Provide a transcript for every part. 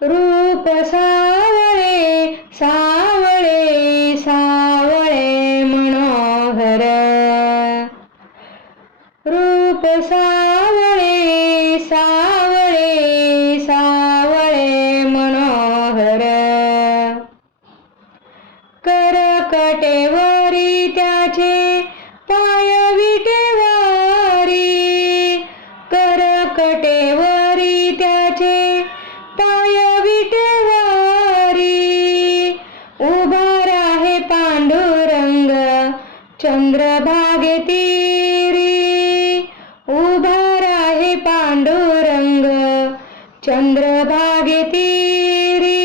रूप सावळे सावळे सावळे मनोहर, रूप सावळे सावळे सावळे मनोहर, करकटेवरी त्याचे पाय विटेवारी, करकटेवरी त्याचे पाय विटेवारी, उभा राहे पांडुरंग चंद्रभागे तीरी, उभा राहे पांडुरंग चंद्रभागे तीरी,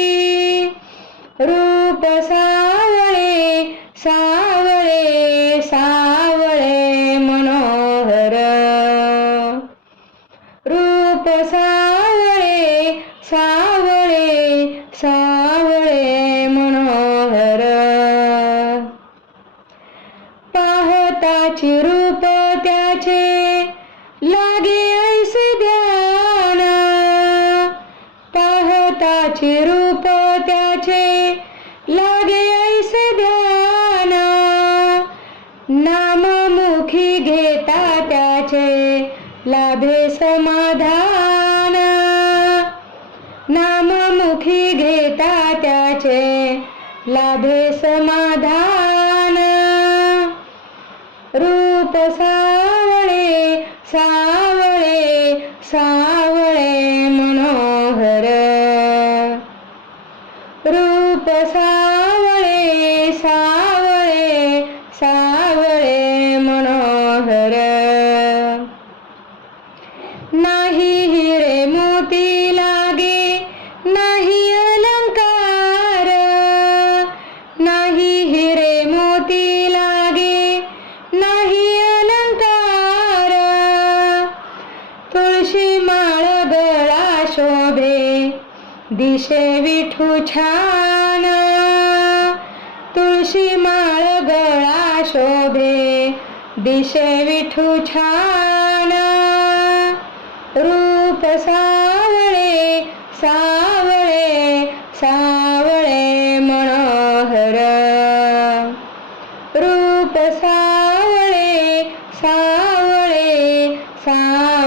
रूप सावळे सावळे सावळे मनोहर, रूप सावळे सावळे सावळे मनोहर, पाहताची रूप त्याचे लागे ऐसे ध्यान, पाहताची रूप त्याचे लागे ऐसे ध्यान, नाममुखी घेता त्याचे लाभे समाधान, नाममुखी घेता त्याचे लाभे समाधान, रूप सावळे सावळे सावळे मनोहर, रूप सावळे सावळे सावळे मनोहर, नाही हिरे मोती लागे नाही अलंकार, नाही हिरे मोती लागे नाही अलंकार, तुळशी माळ गळा शोभे दिशे विठू छान, तुळशी माळ गळा शोभे दिशे विठू छान, रूप सावळे सावळे सावळे मनोहर, रूप सावळे सावळे सावळे